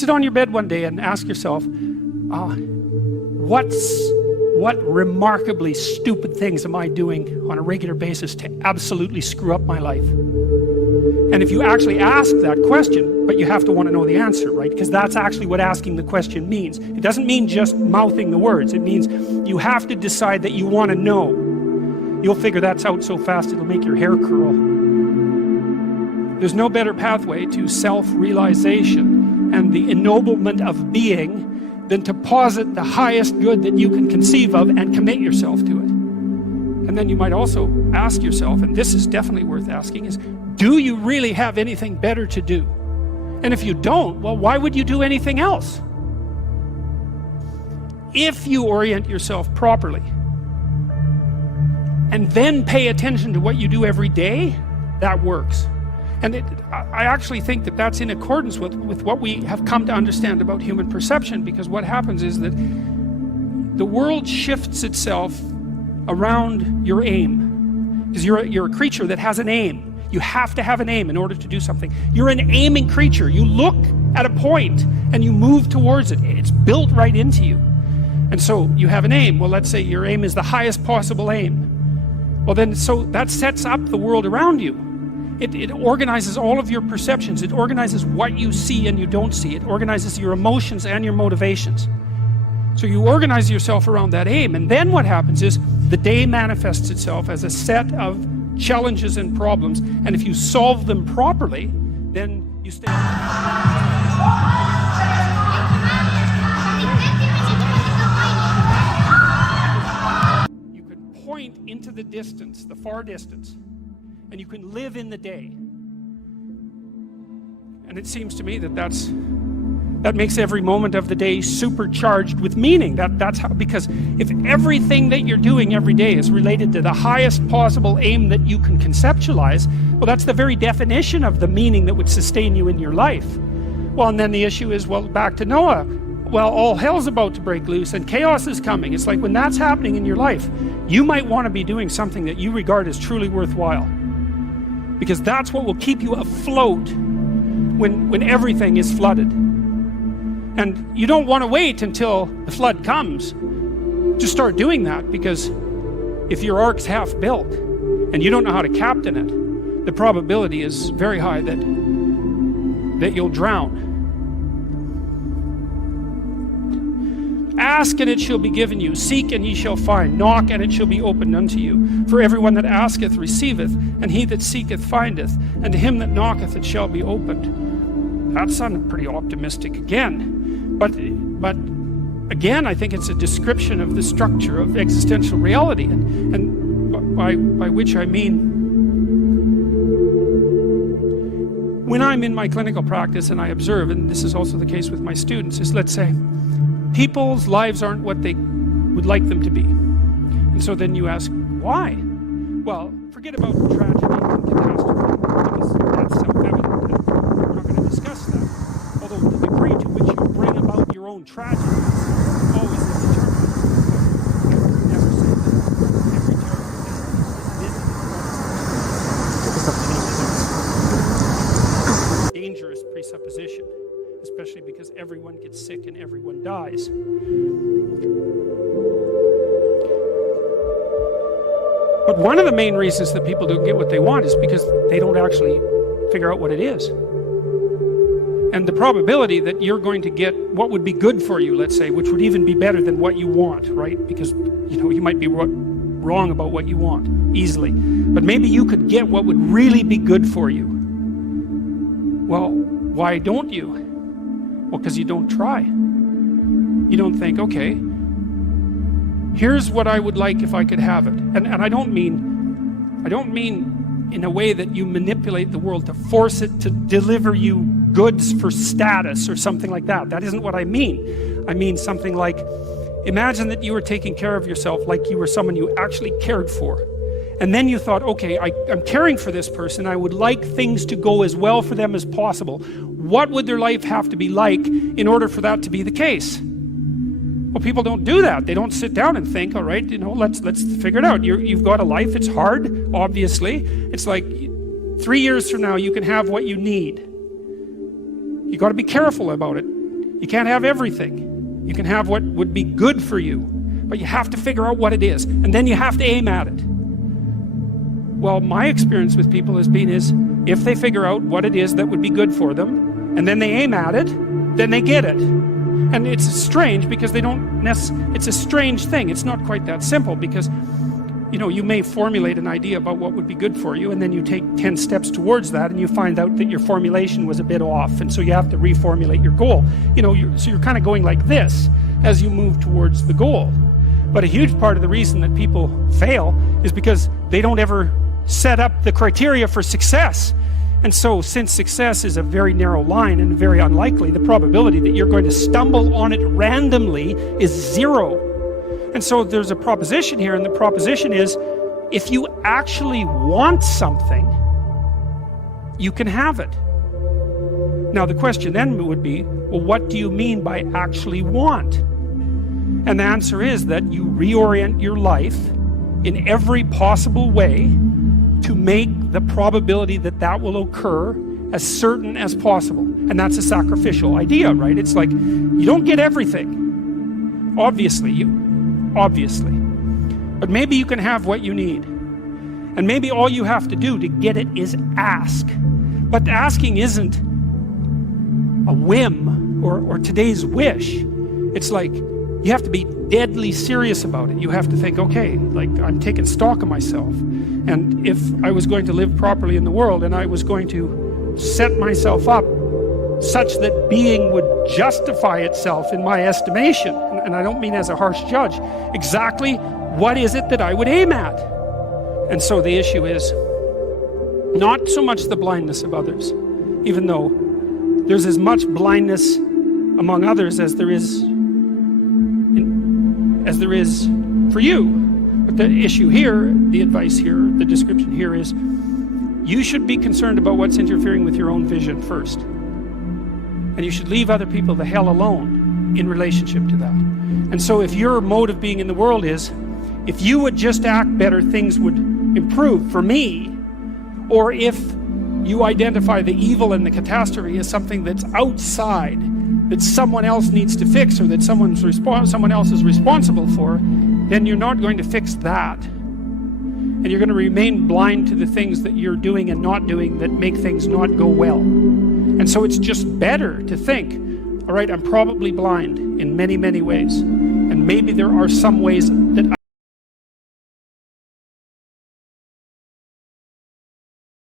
Sit on your bed one day and ask yourself, what remarkably stupid things am I doing on a regular basis to absolutely screw up my life? And if you actually ask that question, but you have to want to know the answer, right? Because that's actually what asking the question means. It doesn't mean just mouthing the words. It means you have to decide that you want to know. You'll figure that out so fast it'll make your hair curl. There's no better pathway to self-realization and the ennoblement of being than to posit the highest good that you can conceive of and commit yourself to it. And then you might also ask yourself, and this is definitely worth asking, is do you really have anything better to do? And if you don't, well, why would you do anything else? If you orient yourself properly and then pay attention to what you do every day, that works. And I actually think that that's in accordance with what we have come to understand about human perception, because what happens is that the world shifts itself around your aim. Because you're a creature that has an aim. You have to have an aim in order to do something. You're an aiming creature. You look at a point and you move towards it. It's built right into you. And so you have an aim. Well, let's say your aim is the highest possible aim. Well then, so that sets up the world around you. It organizes all of your perceptions. It organizes what you see and you don't see. It organizes your emotions and your motivations. So you organize yourself around that aim, and then what happens is the day manifests itself as a set of challenges and problems, and if you solve them properly, then you stay. You can point into the distance, the far distance, and you can live in the day. And it seems to me that makes every moment of the day supercharged with meaning. That's how, because if everything that you're doing every day is related to the highest possible aim that you can conceptualize, well, that's the very definition of the meaning that would sustain you in your life. Well, and then the issue is, well, back to Noah. Well, all hell's about to break loose and chaos is coming. It's like when that's happening in your life, you might want to be doing something that you regard as truly worthwhile. Because that's what will keep you afloat when everything is flooded. And you don't want to wait until the flood comes to start doing that, because if your ark's half built and you don't know how to captain it, the probability is very high that you'll drown. Ask and it shall be given you. Seek and ye shall find. Knock and it shall be opened unto you. For everyone that asketh receiveth, and he that seeketh findeth, and to him that knocketh it shall be opened. That sounded pretty optimistic again. But again, I think it's a description of the structure of existential reality, and by which I mean, when I'm in my clinical practice and I observe, and this is also the case with my students, is, let's say, people's lives aren't what they would like them to be. And so then you ask, why? Well, forget about tragedy and catastrophe, because that's self-evident. We're not going to discuss that. Although the degree to which you bring about your own tragedy is always the determinant. Never say that every terrible is dangerous presupposition. Especially because everyone gets sick and everyone dies. But one of the main reasons that people don't get what they want is because they don't actually figure out what it is. And the probability that you're going to get what would be good for you, let's say, which would even be better than what you want, right? Because, you might be wrong about what you want easily. But maybe you could get what would really be good for you. Well, why don't you? Well, because you don't try. You don't think, okay, here's what I would like if I could have it. And I don't mean in a way that you manipulate the world to force it to deliver you goods for status or something like that. That isn't what I mean. I mean something like, imagine that you were taking care of yourself like you were someone you actually cared for. And then you thought, okay, I'm caring for this person. I would like things to go as well for them as possible. What would their life have to be like in order for that to be the case? Well, people don't do that. They don't sit down and think, all right, let's figure it out. You've got a life. It's hard, obviously. It's like 3 years from now, you can have what you need. You got to be careful about it. You can't have everything. You can have what would be good for you, but you have to figure out what it is, and then you have to aim at it. Well, my experience with people has been if they figure out what it is that would be good for them, and then they aim at it, then they get it. And it's strange because it's a strange thing. It's not quite that simple because, you may formulate an idea about what would be good for you, and then you take 10 steps towards that, and you find out that your formulation was a bit off, and so you have to reformulate your goal. So you're kind of going like this as you move towards the goal. But a huge part of the reason that people fail is because they don't ever set up the criteria for success. And so, since success is a very narrow line and very unlikely, the probability that you're going to stumble on it randomly is 0. And so there's a proposition here, and the proposition is, if you actually want something, you can have it. Now the question then would be, well, what do you mean by actually want? And the answer is that you reorient your life in every possible way to make the probability that that will occur as certain as possible. And that's a sacrificial idea, right? It's like, you don't get everything. Obviously. But maybe you can have what you need. And maybe all you have to do to get it is ask. But asking isn't a whim or today's wish. It's like, you have to be deadly serious about it. You have to think, okay, like, I'm taking stock of myself. And if I was going to live properly in the world, and I was going to set myself up such that being would justify itself in my estimation, and I don't mean as a harsh judge, exactly what is it that I would aim at? And so the issue is not so much the blindness of others, even though there's as much blindness among others as there is for you. But the issue here, the advice here, the description here is, you should be concerned about what's interfering with your own vision first. And you should leave other people the hell alone in relationship to that. And so if your mode of being in the world is, if you would just act better, things would improve for me, or if you identify the evil and the catastrophe as something that's outside, that someone else needs to fix, or that someone else is responsible for, then you're not going to fix that. And you're going to remain blind to the things that you're doing and not doing that make things not go well. And so it's just better to think, all right, I'm probably blind in many, many ways. And maybe there are some ways that